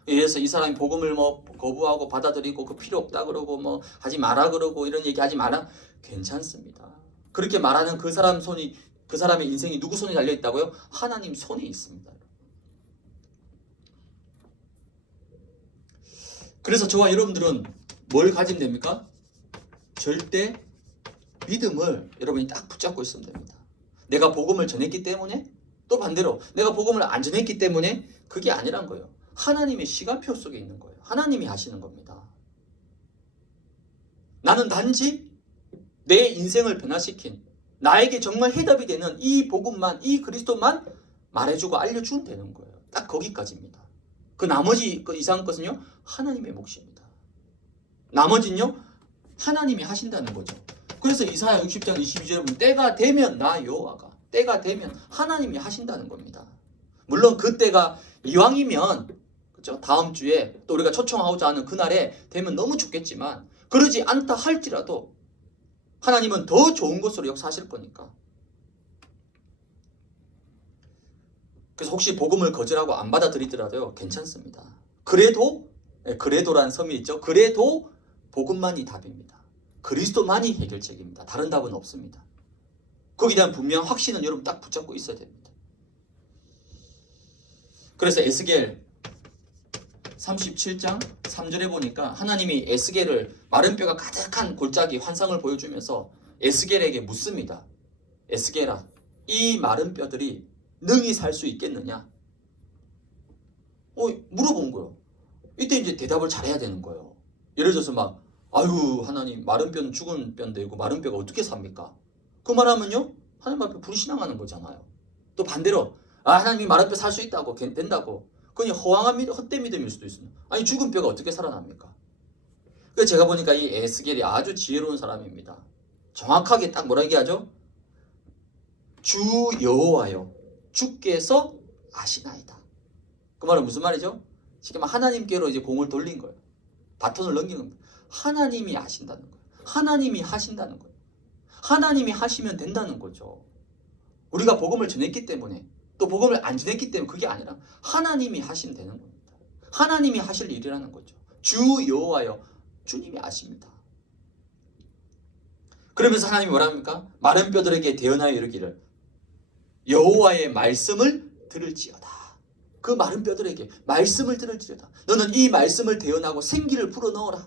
그래서 이 사람이 복음을 거부하고 받아들이고 그 필요 없다 그러고 하지 마라 그러고 이런 얘기 하지 마라, 괜찮습니다. 그렇게 말하는 그 사람의 인생이 누구 손에 달려 있다고요? 하나님 손에 있습니다. 그래서 저와 여러분들은 뭘 가지면 됩니까? 절대 믿음을 여러분이 딱 붙잡고 있으면 됩니다. 내가 복음을 전했기 때문에, 또 반대로 내가 복음을 안 전했기 때문에 그게 아니란 거예요. 하나님의 시간표 속에 있는 거예요. 하나님이 하시는 겁니다. 나는 단지 내 인생을 변화시킨, 나에게 정말 해답이 되는 이 복음만, 이 그리스도만 말해주고 알려주면 되는 거예요. 딱 거기까지입니다. 그 나머지 그 이상한 것은요, 하나님의 몫입니다. 나머지는요, 하나님이 하신다는 거죠. 그래서 이사야 60장 22절에 보면 때가 되면 나 여호와가, 때가 되면 하나님이 하신다는 겁니다. 물론 그 때가 이왕이면, 그렇죠? 다음 주에 또 우리가 초청하고자 하는 그날에 되면 너무 좋겠지만, 그러지 않다 할지라도 하나님은 더 좋은 것으로 역사하실 거니까. 그래서 혹시 복음을 거절하고 안 받아들이더라도요, 괜찮습니다. 그래도라는 섬이 있죠. 그래도 복음만이 답입니다. 그리스도만이 해결책입니다. 다른 답은 없습니다. 거기에 대한 분명한 확신은 여러분 딱 붙잡고 있어야 됩니다. 그래서 에스겔 37장 3절에 보니까 하나님이 에스겔을 마른 뼈가 가득한 골짜기 환상을 보여주면서 에스겔에게 묻습니다. 에스겔아, 이 마른 뼈들이 능히 살 수 있겠느냐? 물어본 거예요. 이때 이제 대답을 잘해야 되는 거예요. 예를 들어서 아유 하나님, 마른 뼈는 죽은 뼈인데 이거 마른 뼈가 어떻게 삽니까? 그 말하면요, 하나님 앞에 불신앙하는 거잖아요. 또 반대로 하나님이 마른 뼈 살 수 있다고, 된다고, 그건 허황한 헛된 믿음일 수도 있습니다. 아니 죽은 뼈가 어떻게 살아납니까? 그래서 제가 보니까 이 에스겔이 아주 지혜로운 사람입니다. 정확하게 딱 뭐라 얘기하죠? 주 여호와여, 주께서 아시나이다. 그 말은 무슨 말이죠? 지금 하나님께로 이제 공을 돌린 거예요. 바톤을 넘기는 겁니다. 하나님이 아신다는 거예요. 하나님이 하신다는 거예요. 하나님이 하시면 된다는 거죠. 우리가 복음을 전했기 때문에, 또 복음을 안 전했기 때문에 그게 아니라 하나님이 하시면 되는 겁니다. 하나님이 하실 일이라는 거죠. 주 여호와여, 주님이 아십니다. 그러면서 하나님이 뭐라 합니까? 마른 뼈들에게 대언하여 이르기를 여호와의 말씀을 들을지어다. 그 마른 뼈들에게 말씀을 들을지어다. 너는 이 말씀을 대언하고 생기를 불어넣어라.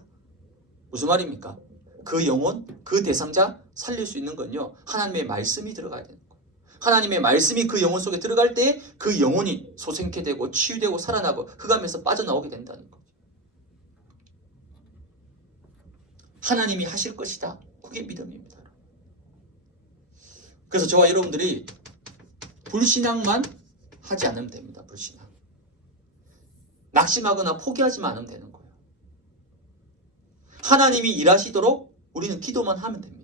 무슨 말입니까? 그 영혼, 그 대상자 살릴 수 있는 건요, 하나님의 말씀이 들어가야 되는 거예요. 하나님의 말씀이 그 영혼 속에 들어갈 때 그 영혼이 소생케 되고 치유되고 살아나고 흑암에서 빠져나오게 된다는 거죠. 하나님이 하실 것이다. 그게 믿음입니다. 그래서 저와 여러분들이 불신앙만 하지 않으면 됩니다. 불신앙. 낙심하거나 포기하지만 않으면 되는 거예요. 하나님이 일하시도록 우리는 기도만 하면 됩니다.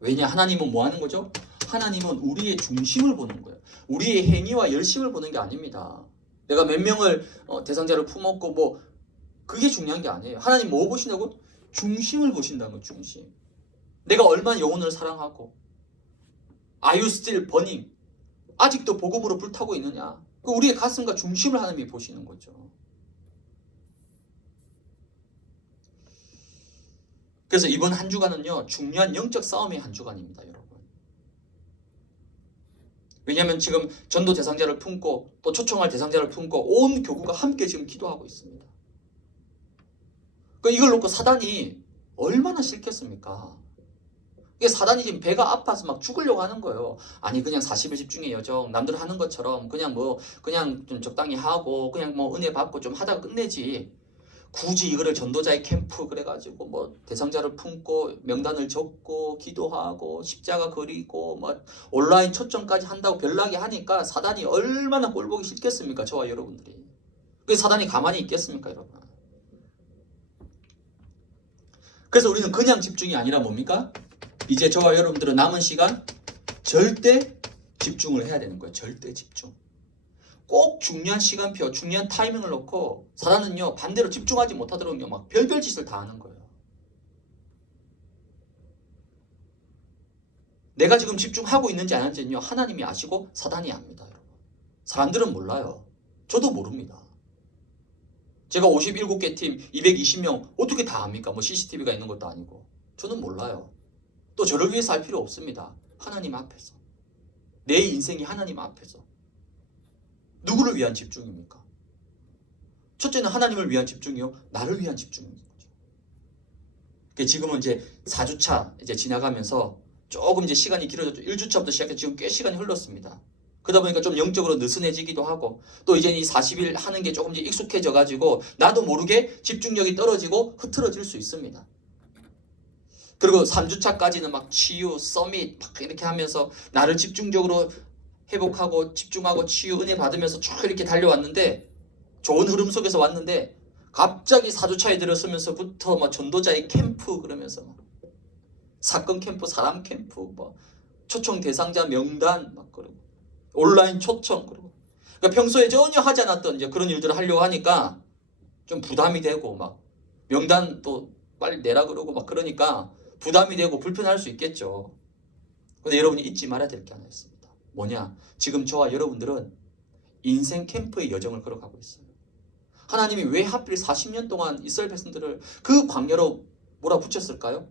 왜냐? 하나님은 뭐 하는 거죠? 하나님은 우리의 중심을 보는 거예요. 우리의 행위와 열심을 보는 게 아닙니다. 내가 몇 명을 대상자를 품었고 그게 중요한 게 아니에요. 하나님 뭐 보신다고? 중심을 보신다는 거예요. 중심. 내가 얼마나 영혼을 사랑하고 Are you still burning? 아직도 복음으로 불타고 있느냐? 우리의 가슴과 중심을 하나님이 보시는 거죠. 그래서 이번 한 주간은요, 중요한 영적 싸움의 한 주간입니다, 여러분. 왜냐하면 지금 전도 대상자를 품고 또 초청할 대상자를 품고 온 교구가 함께 지금 기도하고 있습니다. 이걸 놓고 사단이 얼마나 싫겠습니까? 이게 사단이 지금 배가 아파서 막 죽으려고 하는 거예요. 아니 그냥 40일 집중의 여정 남들 하는 것처럼 그냥 좀 적당히 하고 그냥 뭐 은혜 받고 좀 하다가 끝내지. 굳이 이거를 전도자의 캠프 그래가지고 뭐 대상자를 품고 명단을 적고 기도하고 십자가 그리고 뭐 온라인 초청까지 한다고 별나게 하니까 사단이 얼마나 꼴보기 싫겠습니까? 저와 여러분들이. 그 사단이 가만히 있겠습니까, 여러분? 그래서 우리는 그냥 집중이 아니라 뭡니까? 이제 저와 여러분들은 남은 시간 절대 집중을 해야 되는 거예요. 절대 집중. 꼭 중요한 시간표, 중요한 타이밍을 놓고 사단은요 반대로 집중하지 못하도록요 막 별별 짓을 다 하는 거예요. 내가 지금 집중하고 있는지 안 하는지는요 하나님이 아시고 사단이 압니다, 여러분. 사람들은 몰라요. 저도 모릅니다. 제가 57개 팀, 220명 어떻게 다 압니까? 뭐 CCTV가 있는 것도 아니고. 저는 몰라요. 또 저를 위해서 할 필요 없습니다. 하나님 앞에서. 내 인생이 하나님 앞에서. 누구를 위한 집중입니까? 첫째는 하나님을 위한 집중이요. 나를 위한 집중인 거죠. 지금은 이제 4주차 이제 지나가면서 조금 이제 시간이 길어졌죠. 1주차부터 시작해서 지금 꽤 시간이 흘렀습니다. 그러다 보니까 좀 영적으로 느슨해지기도 하고 또 이제 이 40일 하는 게 조금 이제 익숙해져 가지고 나도 모르게 집중력이 떨어지고 흐트러질 수 있습니다. 그리고 3주차까지는 막 치유, 서밋 막 이렇게 하면서 나를 집중적으로 회복하고 집중하고 치유 은혜 받으면서 쭉 이렇게 달려왔는데 좋은 흐름 속에서 왔는데 갑자기 4주차에 들어서면서부터 막 전도자의 캠프 그러면서 막 사건 캠프, 사람 캠프, 뭐 초청 대상자 명단 막 그러고 온라인 초청 그러고 그러니까 평소에 전혀 하지 않았던 이제 그런 일들을 하려고 하니까 좀 부담이 되고 막 명단 또 빨리 내라 그러고 막 그러니까 부담이 되고 불편할 수 있겠죠. 근데 여러분이 잊지 말아야 될 게 하나 있습니다. 뭐냐? 지금 저와 여러분들은 인생 캠프의 여정을 걸어가고 있어요. 하나님이 왜 하필 40년 동안 이스라엘 백성들을 그 광야로 몰아붙였을까요?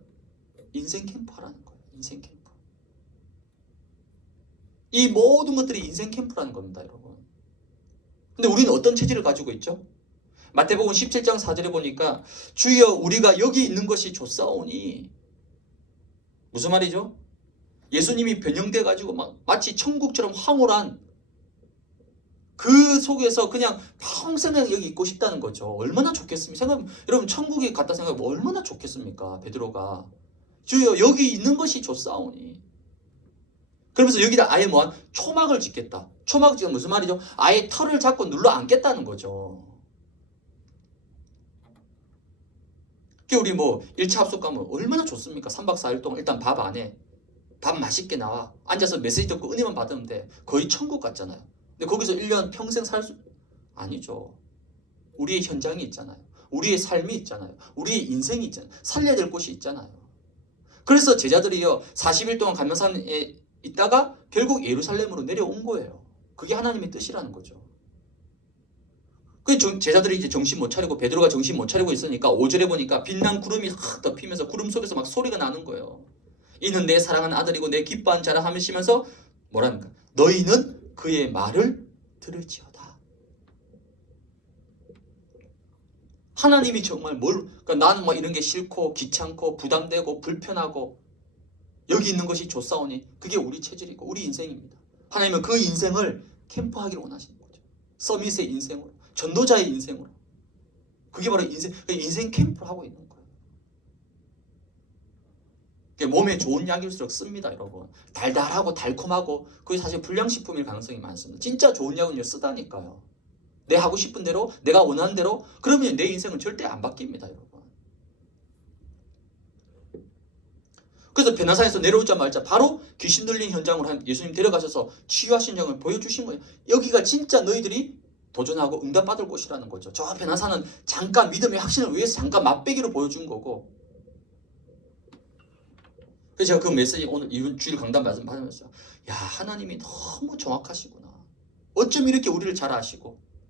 인생 캠프 하라는 거예요. 인생 캠프. 이 모든 것들이 인생 캠프라는 겁니다, 여러분. 근데 우리는 어떤 체질을 가지고 있죠? 마태복음 17장 4절에 보니까 주여 우리가 여기 있는 것이 좋사오니 무슨 말이죠? 예수님이 변형돼 가지고 막 마치 천국처럼 황홀한 그 속에서 그냥 평생 여기 있고 싶다는 거죠. 얼마나 좋겠습니까? 여러분 천국에 갔다 생각하면 얼마나 좋겠습니까? 베드로가 주여 여기 있는 것이 좋사오니 그러면서 여기다 아예 뭐한 초막을 짓겠다. 초막 지금 무슨 말이죠? 아예 털을 잡고 눌러 앉겠다는 거죠. 우리 뭐 1차 합숙 가면 얼마나 좋습니까? 3박 4일 동안 일단 밥 안 해. 밥 맛있게 나와. 앉아서 메시지 듣고 은혜만 받으면 돼. 거의 천국 같잖아요. 근데 거기서 1년 평생 살 수... 아니죠. 우리의 현장이 있잖아요. 우리의 삶이 있잖아요. 우리의 인생이 있잖아요. 살려야 될 곳이 있잖아요. 그래서 제자들이요 40일 동안 감람산에 있다가 결국 예루살렘으로 내려온 거예요. 그게 하나님의 뜻이라는 거죠. 그 제자들이 이제 정신 못 차리고 베드로가 정신 못 차리고 있으니까 5절에 보니까 빛난 구름이 확 덮이면서 구름 속에서 막 소리가 나는 거예요. 이는 내 사랑하는 아들이고 내 기뻐한 자라 하시면서 뭐랍니까? 너희는 그의 말을 들을지어다. 하나님이 정말 그러니까 나는 막 이런 게 싫고 귀찮고 부담되고 불편하고 여기 있는 것이 좋사오니 그게 우리 체질이고 우리 인생입니다. 하나님은 그 인생을 캠프하기를 원하시는 거죠. 서밋의 인생으로, 전도자의 인생으로. 그게 바로 인생 캠프를 하고 있는 거예요. 몸에 좋은 약일수록 씁니다, 여러분. 달달하고 달콤하고 그게 사실 불량식품일 가능성이 많습니다. 진짜 좋은 약은요 쓰다니까요. 내 하고 싶은 대로, 내가 원하는 대로 그러면 내 인생은 절대 안 바뀝니다, 여러분. 그래서 베나산에서 내려오자마자 바로 귀신 들린 현장으로 예수님 데려가셔서 치유하신 장을 보여주신 거예요. 여기가 진짜 너희들이 도전하고 응답받을 곳이라는 거죠. 저 베나산은 잠깐 믿음의 확신을 위해서 잠깐 맛배기로 보여준 거고. 그래서 제가 그 메시지 오늘 이번 주일 강단 말씀 받으면서 야 하나님이 너무 정확하시구나. 어쩜 이렇게 우리를 잘 아시고